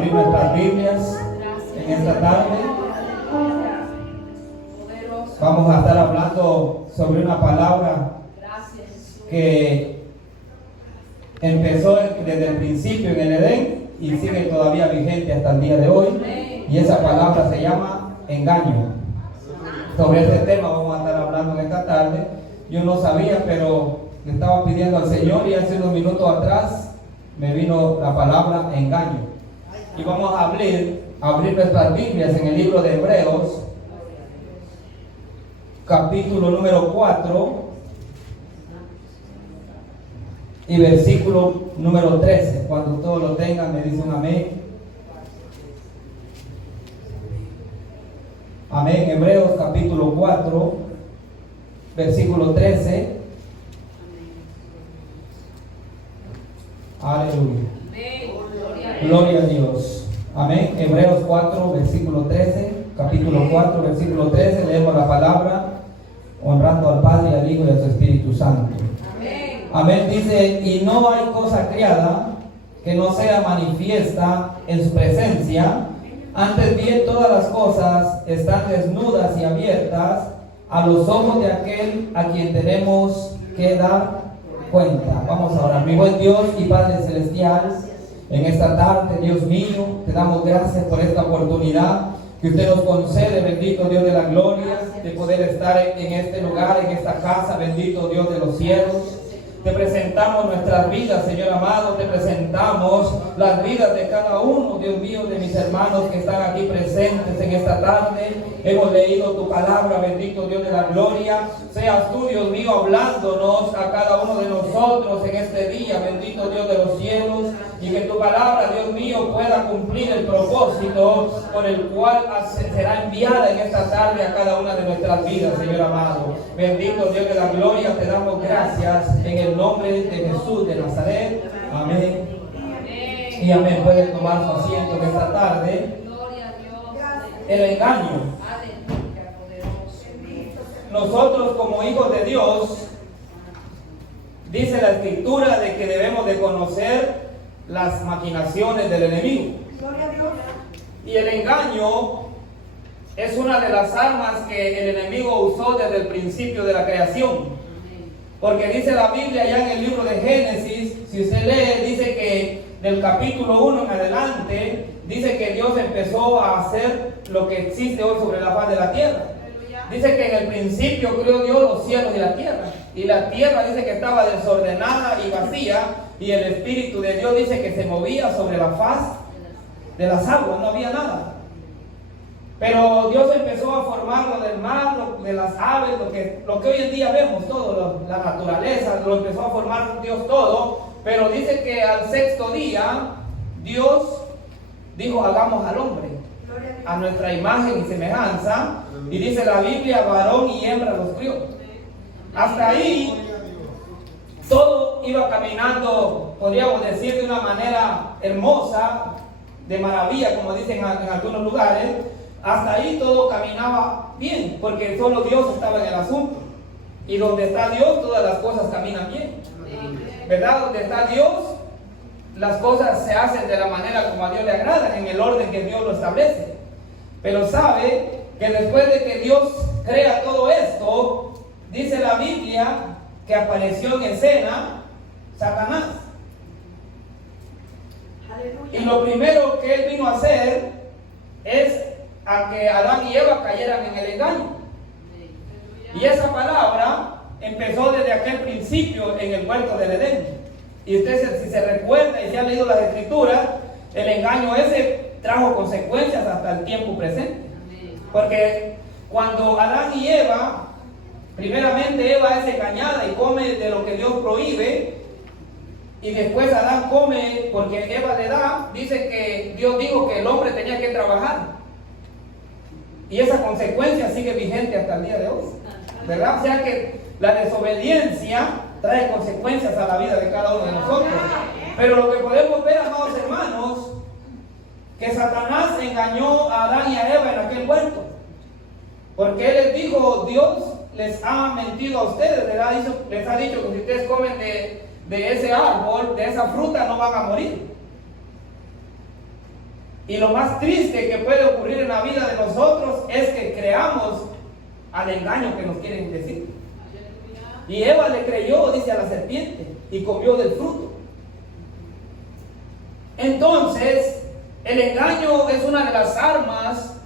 abrir nuestras Biblias en esta tarde. Vamos a estar hablando sobre una palabra que empezó desde el principio en el Edén y sigue todavía vigente hasta el día de hoy. Y esa palabra se llama engaño. Sobre este tema vamos a estar hablando en esta tarde. Yo no sabía, pero le estaba pidiendo al Señor y hace unos minutos atrás me vino la palabra engaño. Y vamos a abrir nuestras Biblias en el libro de Hebreos, capítulo número 4 y versículo número 13. Cuando todos lo tengan me dicen amén. Amén. Hebreos capítulo 4 versículo 13. Aleluya. Gloria a Dios. Amén. Hebreos 4 versículo 13. Capítulo 4 versículo 13. Leemos la palabra honrando al Padre, al Hijo y a su Espíritu Santo. Amén. Dice: y no hay cosa creada que no sea manifiesta en su presencia. Antes bien, todas las cosas están desnudas y abiertas a los ojos de aquel a quien tenemos que dar cuenta. Vamos a orar. Mi buen Dios y Padre Celestial, en esta tarde, Dios mío, te damos gracias por esta oportunidad que usted nos concede, bendito Dios de la gloria, de poder estar en este lugar, en esta casa, bendito Dios de los cielos. Te presentamos nuestras vidas, Señor amado, te presentamos las vidas de cada uno, Dios mío, de mis hermanos que están aquí presentes en esta tarde. Hemos leído tu palabra, bendito Dios de la gloria. Seas tú, Dios mío, hablándonos a cada uno de nosotros en este día, bendito Dios de los cielos, y que tu palabra, Dios mío, pueda cumplir el propósito por el cual será enviada en esta tarde a cada una de nuestras vidas, Señor amado. Bendito Dios de la gloria, te damos gracias en el nombre de Jesús de Nazaret. Amén. Y amén. Pueden tomar su asiento en esta tarde. El engaño. Nosotros como hijos de Dios, dice la Escritura de que debemos de conocer las maquinaciones del enemigo. Y el engaño es una de las armas que el enemigo usó desde el principio de la creación. Porque dice la Biblia ya en el libro de Génesis, si usted lee, dice que del capítulo 1 en adelante, dice que Dios empezó a hacer lo que existe hoy sobre la faz de la tierra. Dice que en el principio creó Dios los cielos y la tierra. Y la tierra dice que estaba desordenada y vacía. Y el Espíritu de Dios dice que se movía sobre la faz de las aguas, no había nada. Pero Dios empezó a formar lo del mar, lo de las aves, lo que hoy en día vemos, todo, la naturaleza, lo empezó a formar Dios todo. Pero dice que al sexto día, Dios dijo: hagamos al hombre a nuestra imagen y semejanza. Y dice la Biblia: varón y hembra los crió. Hasta ahí todo iba caminando, podríamos decir, de una manera hermosa, de maravilla, como dicen en algunos lugares. Hasta ahí todo caminaba bien, porque solo Dios estaba en el asunto. Y donde está Dios, todas las cosas caminan bien, ¿verdad? Donde está Dios, las cosas se hacen de la manera como a Dios le agrada, en el orden que Dios lo establece. Pero sabe que después de que Dios crea todo esto, dice la Biblia que apareció en escena Satanás. Aleluya. Y lo primero que él vino a hacer es a que Adán y Eva cayeran en el engaño. Y esa palabra empezó desde aquel principio en el huerto del Edén. Y usted, si se recuerda y si ha leído las Escrituras, el engaño ese trajo consecuencias hasta el tiempo presente. Porque cuando Adán y Eva, primeramente Eva es engañada y come de lo que Dios prohíbe, y después Adán come porque Eva le da, dice que Dios dijo que el hombre tenía que trabajar. Y esa consecuencia sigue vigente hasta el día de hoy, ¿verdad? O sea que la desobediencia trae consecuencias a la vida de cada uno de nosotros. Pero lo que podemos ver, amados hermanos, que Satanás engañó a Adán y a Eva en aquel huerto. Porque él les dijo: Dios les ha mentido a ustedes, les ha dicho que si ustedes comen de ese árbol, de esa fruta, no van a morir. Y lo más triste que puede ocurrir en la vida de nosotros es que creamos al engaño que nos quieren decir. Y Eva le creyó, dice, a la serpiente y comió del fruto. Entonces, el engaño es una de las armas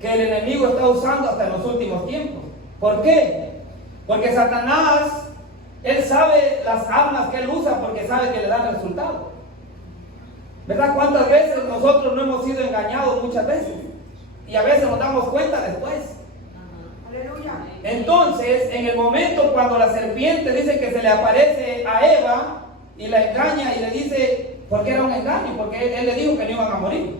que el enemigo está usando hasta en los últimos tiempos. ¿Por qué? Porque Satanás, él sabe las armas que él usa porque sabe que le dan resultado. ¿Verdad? ¿Cuántas veces nosotros no hemos sido engañados muchas veces? Y a veces nos damos cuenta después. Aleluya. Entonces, en el momento cuando la serpiente dice que se le aparece a Eva y la engaña y le dice, porque era un engaño, porque él le dijo que no iban a morir.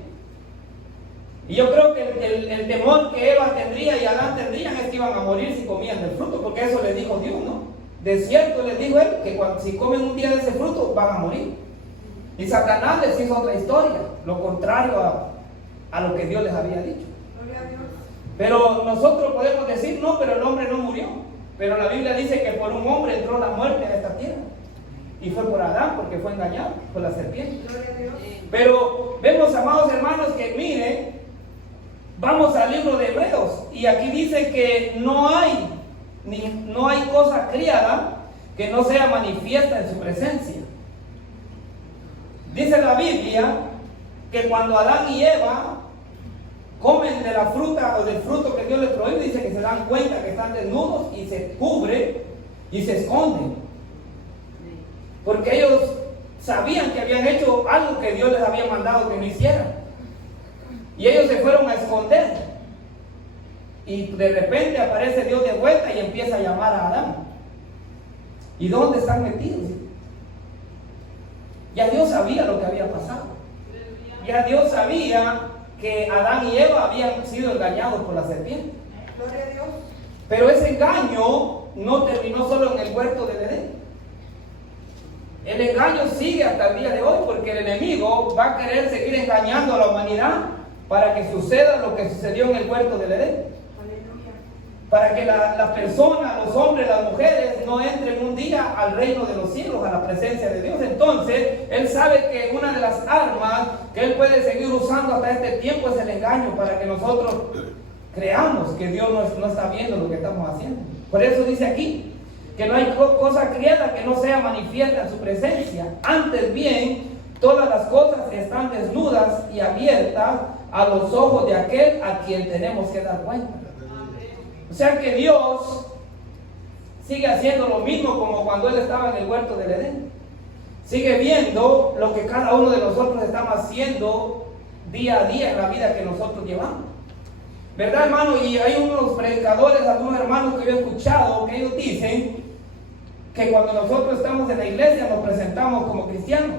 Y yo creo que el temor que Eva tendría y Adán tendrían es que iban a morir si comían del fruto, porque eso les dijo Dios, ¿no? De cierto les dijo él que si comen un día de ese fruto van a morir. Y Satanás les hizo otra historia, lo contrario a lo que Dios les había dicho. Pero nosotros podemos decir, no, pero el hombre no murió. Pero la Biblia dice que por un hombre entró la muerte a esta tierra. Y fue por Adán, porque fue engañado por la serpiente. Pero vemos, amados hermanos, que miren, vamos al libro de Hebreos. Y aquí dice que no hay cosa criada que no sea manifiesta en su presencia. Dice la Biblia que cuando Adán y Eva comen de la fruta o del fruto que Dios les prohíbe, dice que se dan cuenta que están desnudos y se cubren y se esconden. Porque ellos sabían que habían hecho algo que Dios les había mandado que no hicieran. Y ellos se fueron a esconder. Y de repente aparece Dios de vuelta y empieza a llamar a Adán. ¿Y dónde están metidos? Ya Dios sabía lo que había pasado. Ya Dios sabía que Adán y Eva habían sido engañados por la serpiente. Gloria a Dios. Pero ese engaño no terminó solo en el huerto del Edén. El engaño sigue hasta el día de hoy porque el enemigo va a querer seguir engañando a la humanidad para que suceda lo que sucedió en el huerto del Edén. Para que las personas, los hombres, las mujeres no entren un día al reino de los cielos, a la presencia de Dios. Entonces, él sabe que una de las armas que él puede seguir usando hasta este tiempo es el engaño, para que nosotros creamos que Dios no está viendo lo que estamos haciendo. Por eso dice aquí que no hay cosa criada que no sea manifiesta en su presencia. Antes bien, todas las cosas están desnudas y abiertas a los ojos de aquel a quien tenemos que dar cuenta. O sea que Dios sigue haciendo lo mismo como cuando Él estaba en el huerto del Edén. Sigue viendo lo que cada uno de nosotros estamos haciendo día a día en la vida que nosotros llevamos. ¿Verdad, hermano? Y hay unos predicadores, algunos hermanos que yo he escuchado, que ellos dicen que cuando nosotros estamos en la iglesia nos presentamos como cristianos,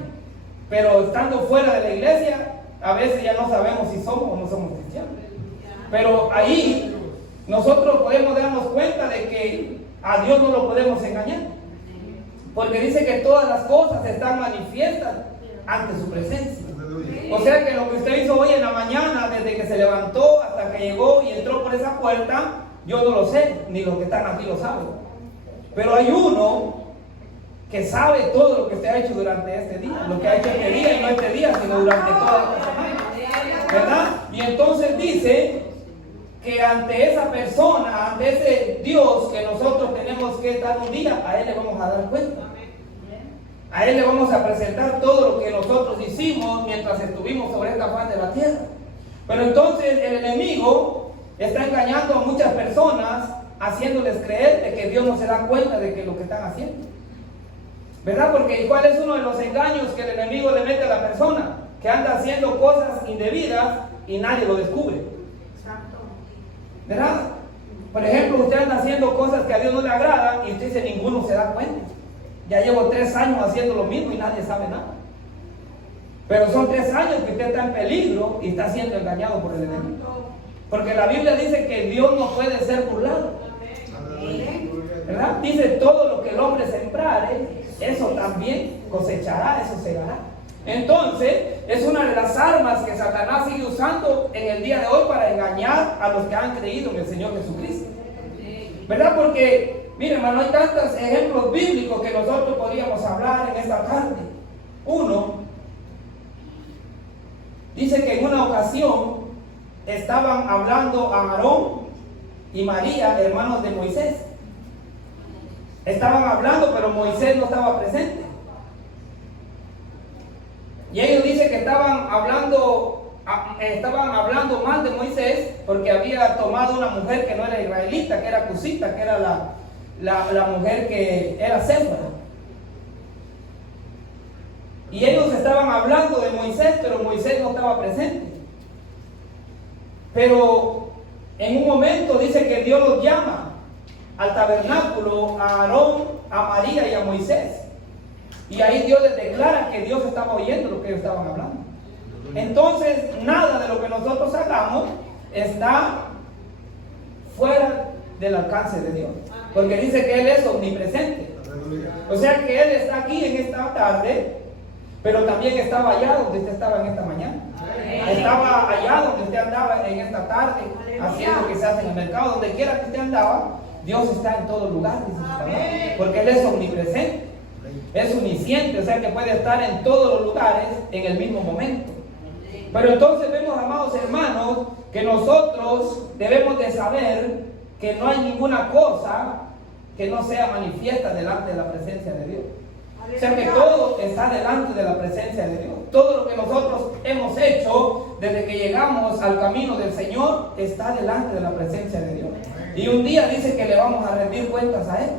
pero estando fuera de la iglesia, a veces ya no sabemos si somos o no somos cristianos. Pero ahí nosotros podemos darnos cuenta de que a Dios no lo podemos engañar, porque dice que todas las cosas están manifiestas ante su presencia. O sea que lo que usted hizo hoy en la mañana, desde que se levantó hasta que llegó y entró por esa puerta, yo no lo sé, ni los que están aquí lo saben. Pero hay uno que sabe todo lo que usted ha hecho durante este día, lo que ha hecho este día y no este día, sino durante toda esta semana, ¿verdad? Y entonces dice que ante esa persona, ante ese Dios que nosotros tenemos que dar un día, a Él le vamos a dar cuenta. A Él le vamos a presentar todo lo que nosotros hicimos mientras estuvimos sobre esta faz de la tierra. Pero entonces el enemigo está engañando a muchas personas, haciéndoles creer de que Dios no se da cuenta de que lo que están haciendo. ¿Verdad? Porque ¿cuál es uno de los engaños que el enemigo le mete a la persona? Que anda haciendo cosas indebidas y nadie lo descubre. ¿Verdad? Por ejemplo, usted anda haciendo cosas que a Dios no le agradan y usted dice, ninguno se da cuenta. Ya llevo 3 años haciendo lo mismo y nadie sabe nada. Pero son 3 años que usted está en peligro y está siendo engañado por el enemigo. Porque la Biblia dice que Dios no puede ser burlado. ¿Verdad? Dice, todo lo que el hombre sembrare, eso también cosechará, eso segará. Entonces, es una de las armas que Satanás sigue usando en el día de hoy para engañar a los que han creído en el Señor Jesucristo. ¿Verdad? Porque, miren, hermano, hay tantos ejemplos bíblicos que nosotros podríamos hablar en esta tarde. Uno, dice que en una ocasión estaban hablando a Aarón y María, hermanos de Moisés. Estaban hablando, pero Moisés no estaba presente. Y ellos dicen que estaban hablando mal de Moisés porque había tomado una mujer que no era israelita, que era cusita, que era la mujer que era Séfora. Y ellos estaban hablando de Moisés, pero Moisés no estaba presente. Pero en un momento dice que Dios los llama al tabernáculo, a Aarón, a María y a Moisés. Y ahí Dios les declara que Dios estaba oyendo lo que ellos estaban hablando. Entonces, nada de lo que nosotros hagamos está fuera del alcance de Dios. Porque dice que Él es omnipresente. O sea que Él está aquí en esta tarde, pero también estaba allá donde usted estaba en esta mañana. Estaba allá donde usted andaba en esta tarde, haciendo quizás en el mercado, donde quiera que usted andaba. Dios está en todo lugar, dice su palabra, porque Él es omnipresente, es omnisciente, o sea que puede estar en todos los lugares en el mismo momento. Pero entonces vemos, amados hermanos, que nosotros debemos de saber que no hay ninguna cosa que no sea manifiesta delante de la presencia de Dios. O sea que todo está delante de la presencia de Dios. Todo lo que nosotros hemos hecho desde que llegamos al camino del Señor está delante de la presencia de Dios. Y un día dice que le vamos a rendir cuentas a Él.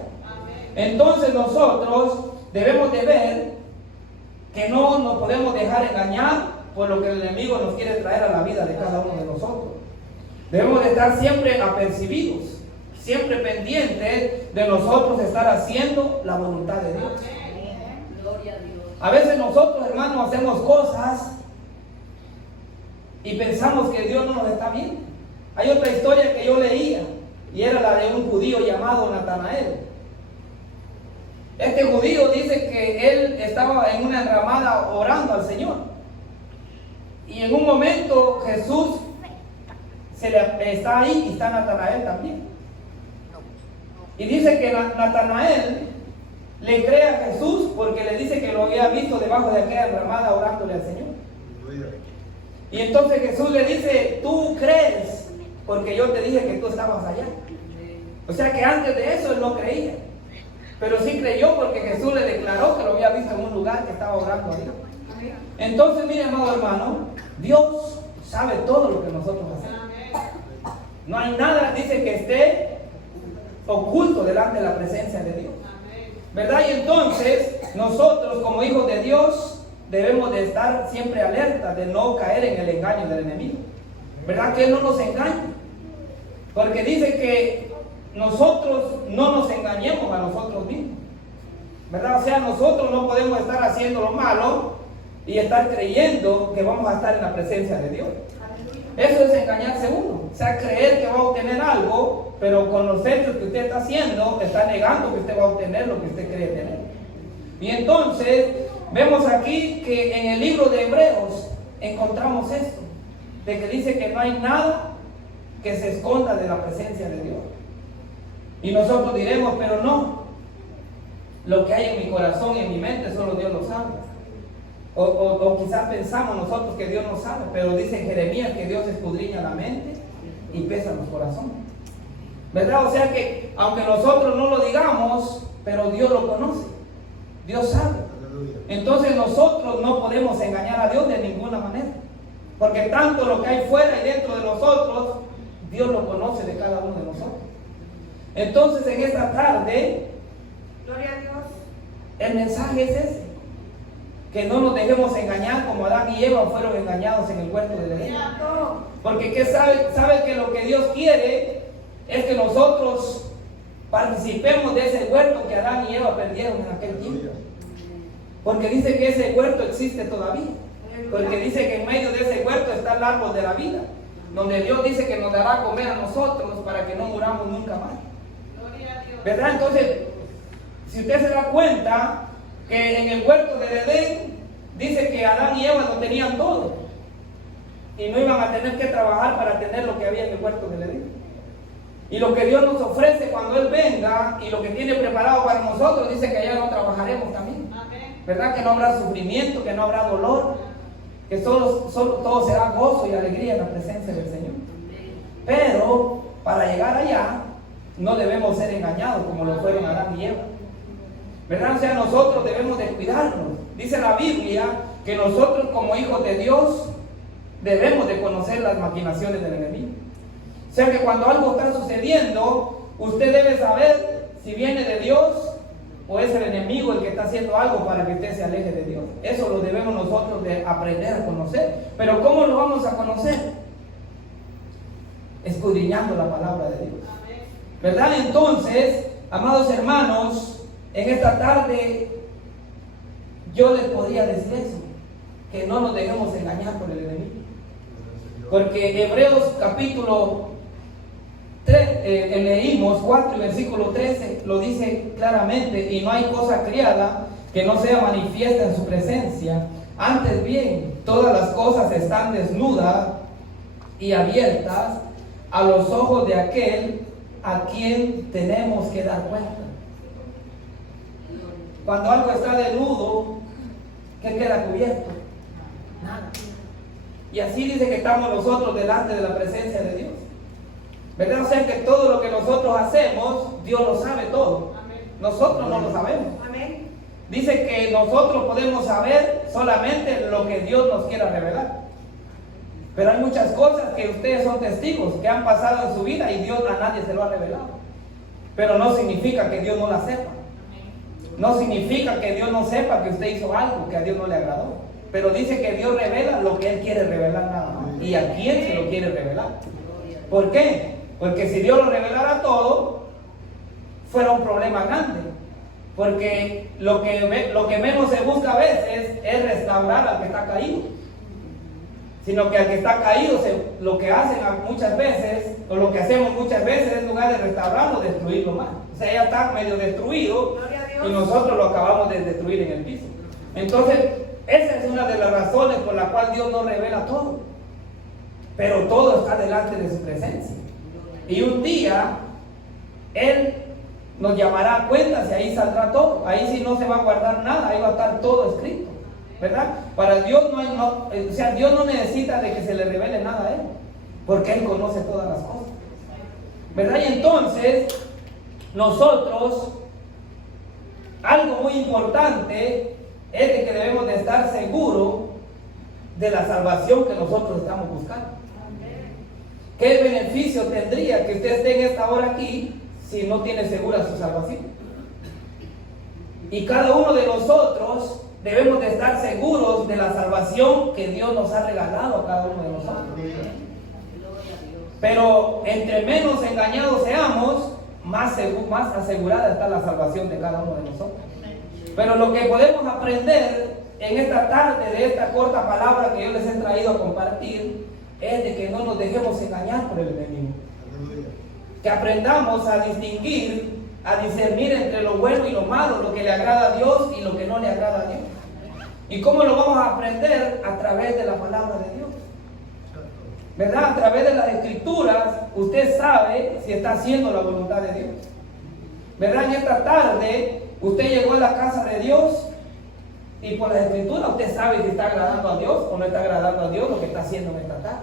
Entonces nosotros debemos de ver que no nos podemos dejar engañar por lo que el enemigo nos quiere traer a la vida de cada uno de nosotros. Debemos de estar siempre apercibidos, siempre pendientes de nosotros estar haciendo la voluntad de Dios. A veces nosotros, hermanos, hacemos cosas y pensamos que Dios no nos está viendo. Hay otra historia que yo leía y era la de un judío llamado Natanael. Este judío dice que él estaba en una enramada orando al Señor. Y en un momento Jesús está ahí y está Natanael también. Y dice que Natanael le cree a Jesús porque le dice que lo había visto debajo de aquella enramada orándole al Señor. Y entonces Jesús le dice, tú crees porque yo te dije que tú estabas allá. O sea que antes de eso él no creía, pero sí creyó porque Jesús le declaró que lo había visto en un lugar que estaba orando a Dios. Entonces, mire, amado hermano, Dios sabe todo lo que nosotros hacemos. No hay nada, dice, que esté oculto delante de la presencia de Dios, ¿verdad? Y entonces nosotros como hijos de Dios debemos de estar siempre alerta de no caer en el engaño del enemigo, ¿verdad? Que Él no nos engañe, porque dice que nosotros no nos engañemos a nosotros mismos, ¿verdad? O sea, nosotros no podemos estar haciendo lo malo y estar creyendo que vamos a estar en la presencia de Dios. Eso es engañarse uno, o sea, creer que va a obtener algo, pero con los hechos que usted está haciendo, está negando que usted va a obtener lo que usted cree tener. Y entonces, vemos aquí que en el libro de Hebreos encontramos esto, de que dice que no hay nada que se esconda de la presencia de Dios. Y nosotros diremos, pero no, lo que hay en mi corazón y en mi mente solo Dios lo sabe. O quizás pensamos nosotros que Dios no sabe, pero dice Jeremías que Dios escudriña la mente y pesa los corazones, ¿verdad? O sea que aunque nosotros no lo digamos, pero Dios lo conoce, Dios sabe. Entonces nosotros no podemos engañar a Dios de ninguna manera, porque tanto lo que hay fuera y dentro de nosotros, Dios lo conoce de cada uno de nosotros. Entonces en esta tarde, gloria a Dios, el mensaje es ese: que no nos dejemos engañar como Adán y Eva fueron engañados en el huerto del Edén. Porque ¿qué sabe que lo que Dios quiere es que nosotros participemos de ese huerto que Adán y Eva perdieron en aquel tiempo? Porque dice que ese huerto existe todavía. Porque dice que en medio de ese huerto está el árbol de la vida, donde Dios dice que nos dará a comer a nosotros para que no muramos nunca más, ¿verdad? Entonces, si usted se da cuenta que en el huerto del Edén dice que Adán y Eva lo tenían todo y no iban a tener que trabajar para tener lo que había en el huerto del Edén. Y lo que Dios nos ofrece cuando Él venga y lo que tiene preparado para nosotros, dice que allá no trabajaremos también, ¿verdad? Que no habrá sufrimiento, que no habrá dolor, que todo será gozo y alegría en la presencia del Señor. Pero para llegar allá no debemos ser engañados como lo fueron Adán y Eva, ¿verdad? O sea, nosotros debemos de cuidarnos. Dice la Biblia que nosotros como hijos de Dios debemos de conocer las maquinaciones del enemigo. O sea que cuando algo está sucediendo, usted debe saber si viene de Dios o es el enemigo el que está haciendo algo para que usted se aleje de Dios. Eso lo debemos nosotros de aprender a conocer. Pero ¿cómo lo vamos a conocer? Escudriñando la palabra de Dios, ¿verdad? Entonces, amados hermanos, en esta tarde yo les podría decir eso, que no nos dejemos engañar por el enemigo. Porque Hebreos capítulo 3, leímos 4 y versículo 13, lo dice claramente: y no hay cosa criada que no sea manifiesta en su presencia. Antes bien, todas las cosas están desnudas y abiertas a los ojos de aquel a quien tenemos que dar cuenta. Cuando algo está desnudo, ¿qué queda cubierto? Nada. Y así dice que estamos nosotros delante de la presencia de Dios, ¿verdad? O sea que todo lo que nosotros hacemos, Dios lo sabe todo. Nosotros no lo sabemos. Dice que nosotros podemos saber solamente lo que Dios nos quiera revelar. Pero hay muchas cosas que ustedes son testigos, que han pasado en su vida y Dios a nadie se lo ha revelado. Pero no significa que Dios no la sepa. No significa que Dios no sepa que usted hizo algo que a Dios no le agradó. Pero dice que Dios revela lo que Él quiere revelar nada más. ¿Y a quién se lo quiere revelar? ¿Por qué? Porque si Dios lo revelara todo, fuera un problema grande. Porque lo que menos se busca a veces es restaurar al que está caído. Sino que al que está caído, lo que hacen muchas veces, o lo que hacemos muchas veces, en lugar de restaurarlo, destruirlo más. O sea, ya está medio destruido y nosotros lo acabamos de destruir en el piso. Entonces, esa es una de las razones por la cual Dios no revela todo. Pero todo está delante de su presencia. Y un día, Él nos llamará a cuentas y ahí saldrá todo. Ahí sí no se va a guardar nada, ahí va a estar todo escrito, ¿verdad? Para Dios Dios no necesita de que se le revele nada a Él, porque Él conoce todas las cosas, ¿verdad? Y entonces, nosotros, algo muy importante es de que debemos de estar seguros de la salvación que nosotros estamos buscando. ¿Qué beneficio tendría que usted esté en esta hora aquí si no tiene segura su salvación? Y cada uno de nosotros debemos de estar seguros de la salvación que Dios nos ha regalado a cada uno de nosotros. Pero entre menos engañados seamos, más asegurada está la salvación de cada uno de nosotros. Pero lo que podemos aprender en esta tarde de esta corta palabra que yo les he traído a compartir es de que no nos dejemos engañar por el enemigo. Que aprendamos a distinguir, a discernir entre lo bueno y lo malo, lo que le agrada a Dios y lo que no le agrada a Dios. ¿Y cómo lo vamos a aprender? A través de la palabra de Dios, ¿verdad? A través de las escrituras, usted sabe si está haciendo la voluntad de Dios, ¿verdad? En esta tarde, usted llegó a la casa de Dios y por las escrituras usted sabe si está agradando a Dios o no está agradando a Dios lo que está haciendo en esta tarde.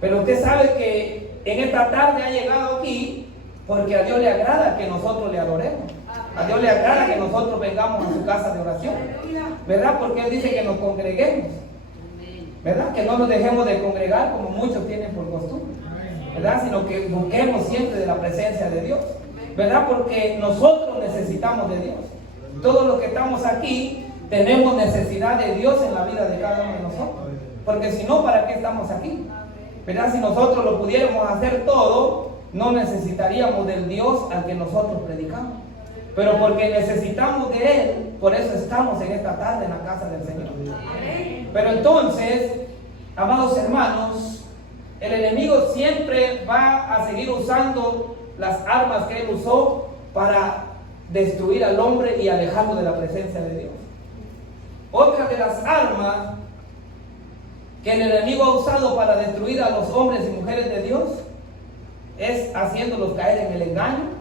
Pero usted sabe que en esta tarde ha llegado aquí porque a Dios le agrada que nosotros le adoremos. A Dios le agrada que nosotros vengamos a su casa de oración, ¿verdad? Porque Él dice que nos congreguemos, ¿verdad? Que no nos dejemos de congregar como muchos tienen por costumbre, ¿verdad? Sino que busquemos siempre de la presencia de Dios, ¿verdad? Porque nosotros necesitamos de Dios. Todos los que estamos aquí tenemos necesidad de Dios en la vida de cada uno de nosotros. Porque si no, ¿para qué estamos aquí? ¿Verdad? Si nosotros lo pudiéramos hacer todo, no necesitaríamos del Dios al que nosotros predicamos. Pero porque necesitamos de Él, por eso estamos en esta tarde en la casa del Señor. Pero entonces, amados hermanos, el enemigo siempre va a seguir usando las armas que él usó para destruir al hombre y alejarlo de la presencia de Dios. Otra de las armas que el enemigo ha usado para destruir a los hombres y mujeres de Dios es haciéndolos caer en el engaño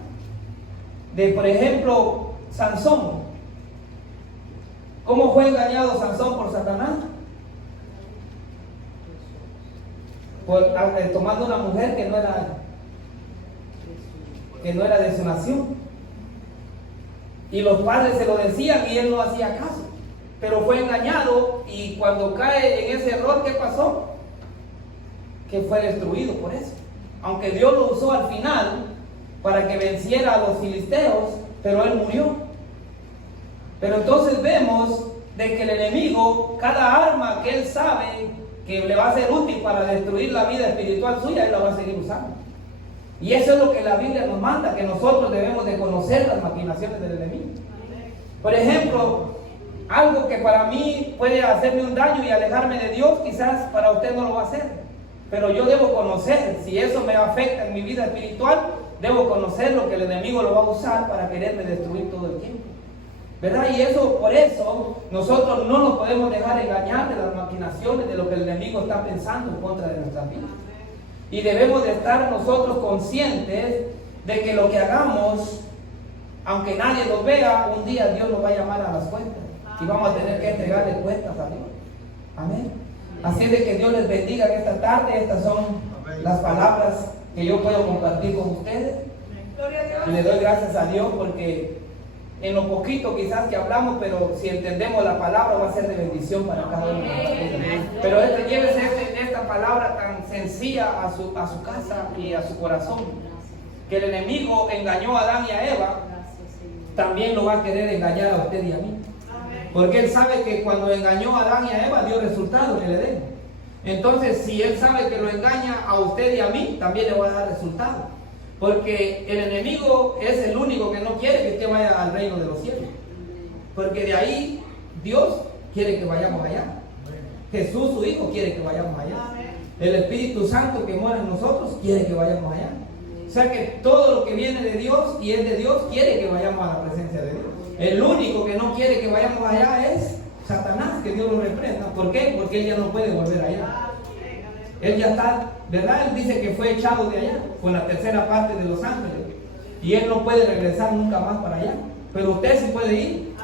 de, por ejemplo, Sansón. ¿Cómo fue engañado Sansón por Satanás? tomando una mujer que no era de su nación. Y los padres se lo decían y él no hacía caso. Pero fue engañado, y cuando cae en ese error, ¿qué pasó? Que fue destruido por eso. Aunque Dios lo usó al final para que venciera a los filisteos, pero él murió. Pero entonces vemos de que el enemigo, cada arma que él sabe que le va a ser útil para destruir la vida espiritual suya, él la va a seguir usando. Y eso es lo que la Biblia nos manda, que nosotros debemos de conocer las maquinaciones del enemigo. Por ejemplo, algo que para mí puede hacerme un daño y alejarme de Dios, quizás para usted no lo va a hacer. Pero yo debo conocer, si eso me afecta en mi vida espiritual, debo conocer lo que el enemigo lo va a usar para quererme destruir todo el tiempo. ¿Verdad? Y eso, por eso, nosotros no nos podemos dejar engañar de las maquinaciones, de lo que el enemigo está pensando en contra de nuestras vidas. Y debemos de estar nosotros conscientes de que lo que hagamos, aunque nadie lo vea, un día Dios nos va a llamar a las cuentas. Y vamos a tener que entregarle cuentas a Dios. Amén. Así de que Dios les bendiga en esta tarde. Estas son las palabras que yo puedo compartir con ustedes. Y le doy gracias a Dios porque en lo poquito quizás que hablamos, pero si entendemos la palabra va a ser de bendición para cada uno de nosotros. Pero llévese esta palabra tan sencilla a su casa y a su corazón. Que el enemigo engañó a Adán y a Eva, también lo va a querer engañar a usted y a mí. Porque él sabe que cuando engañó a Adán y a Eva dio resultado en el Edén. Entonces, si él sabe que lo engaña a usted y a mí, también le va a dar resultado. Porque el enemigo es el único que no quiere que usted vaya al reino de los cielos. Porque de ahí Dios quiere que vayamos allá. Jesús, su Hijo, quiere que vayamos allá. El Espíritu Santo que mora en nosotros quiere que vayamos allá. O sea que todo lo que viene de Dios y es de Dios quiere que vayamos a la presencia de Dios. El único que no quiere que vayamos allá es Satanás, que Dios lo reprenda. ¿Por qué? Porque él ya no puede volver allá. Él ya está, ¿verdad? Él dice que fue echado de allá, con la tercera parte de los ángeles. Y él no puede regresar nunca más para allá. Pero usted sí puede ir.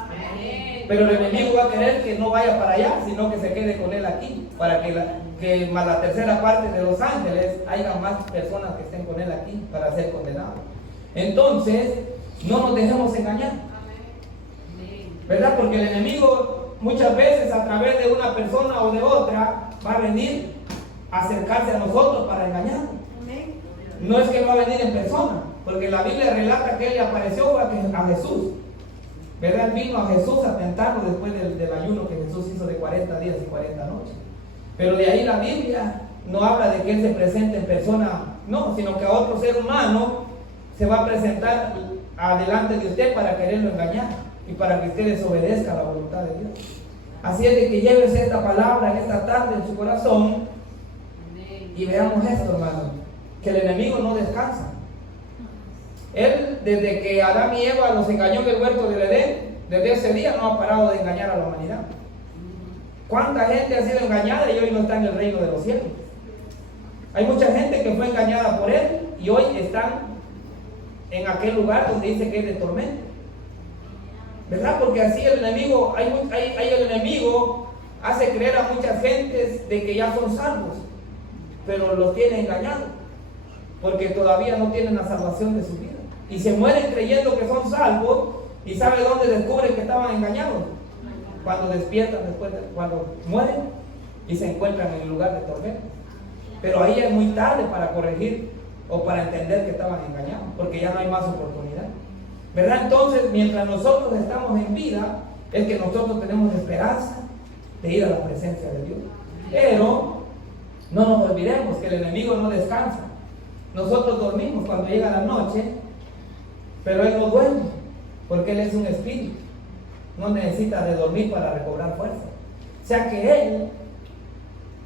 Pero el enemigo va a querer que no vaya para allá, sino que se quede con él aquí. Para que más la tercera parte de los ángeles haya más personas que estén con él aquí para ser condenados. Entonces, no nos dejemos engañar. ¿Verdad? Porque el enemigo muchas veces a través de una persona o de otra va a venir a acercarse a nosotros para engañarnos. No es que va a venir en persona, porque la Biblia relata que él le apareció a Jesús. ¿Verdad? Él vino a Jesús a tentarlo después del ayuno que Jesús hizo de 40 días y 40 noches. Pero de ahí la Biblia no habla de que él se presente en persona, no, sino que a otro ser humano se va a presentar adelante de usted para quererlo engañar y para que usted desobedezca a la voluntad de Dios. Así es de que llévese esta palabra en esta tarde en su corazón y veamos esto, hermano, que el enemigo no descansa. Él, desde que Adán y Eva los engañó en el huerto del Edén, desde ese día no ha parado de engañar a la humanidad. ¿Cuánta gente ha sido engañada y hoy no está en el reino de los cielos? Hay mucha gente que fue engañada por él y hoy están en aquel lugar donde dice que es de tormento. ¿Verdad? Porque así el enemigo, el enemigo hace creer a muchas gentes de que ya son salvos, pero los tiene engañados, porque todavía no tienen la salvación de su vida. Y se mueren creyendo que son salvos, y ¿sabe dónde descubren que estaban engañados? Cuando despiertan, cuando mueren y se encuentran en el lugar de tormento. Pero ahí es muy tarde para corregir o para entender que estaban engañados, porque ya no hay más oportunidad. ¿Verdad? Entonces, mientras nosotros estamos en vida, es que nosotros tenemos esperanza de ir a la presencia de Dios. Pero no nos olvidemos que el enemigo no descansa. Nosotros dormimos cuando llega la noche, pero él no duerme, porque él es un espíritu. No necesita de dormir para recobrar fuerza. O sea que él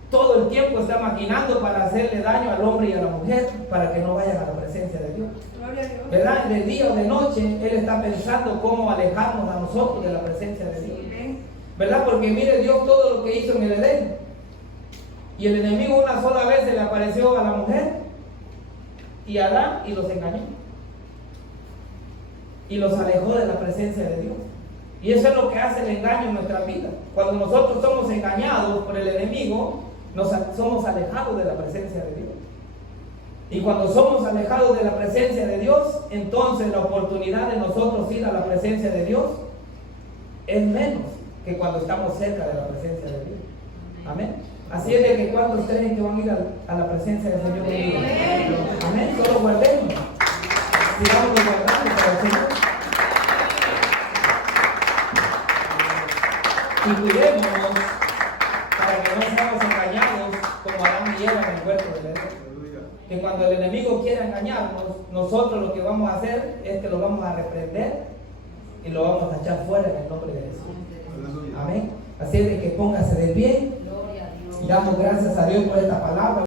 todo el tiempo está maquinando para hacerle daño al hombre y a la mujer, para que no vayan a la presencia de Dios. ¿Verdad? De día o de noche, él está pensando cómo alejarnos a nosotros de la presencia de Dios. ¿Verdad? Porque mire Dios todo lo que hizo en el Edén. Y el enemigo una sola vez se le apareció a la mujer y a Adán y los engañó. Y los alejó de la presencia de Dios. Y eso es lo que hace el engaño en nuestra vida. Cuando nosotros somos engañados por el enemigo, somos alejados de la presencia de Dios. Y cuando somos alejados de la presencia de Dios, entonces la oportunidad de nosotros ir a la presencia de Dios es menos que cuando estamos cerca de la presencia de Dios. Amén. Así es de que ¿cuántos creen que van a ir a la presencia del Señor conmigo? Amén. Solo guardemos. Sigamos guardando para el Señor. Y cuidémonos para que no seamos engañados como Adán y Eva en el huerto del Edén. Que cuando el enemigo quiera engañarnos, nosotros lo que vamos a hacer es que lo vamos a reprender y lo vamos a echar fuera en el nombre de Jesús. Amén. Así es de que póngase de pie. Damos gracias a Dios por esta palabra.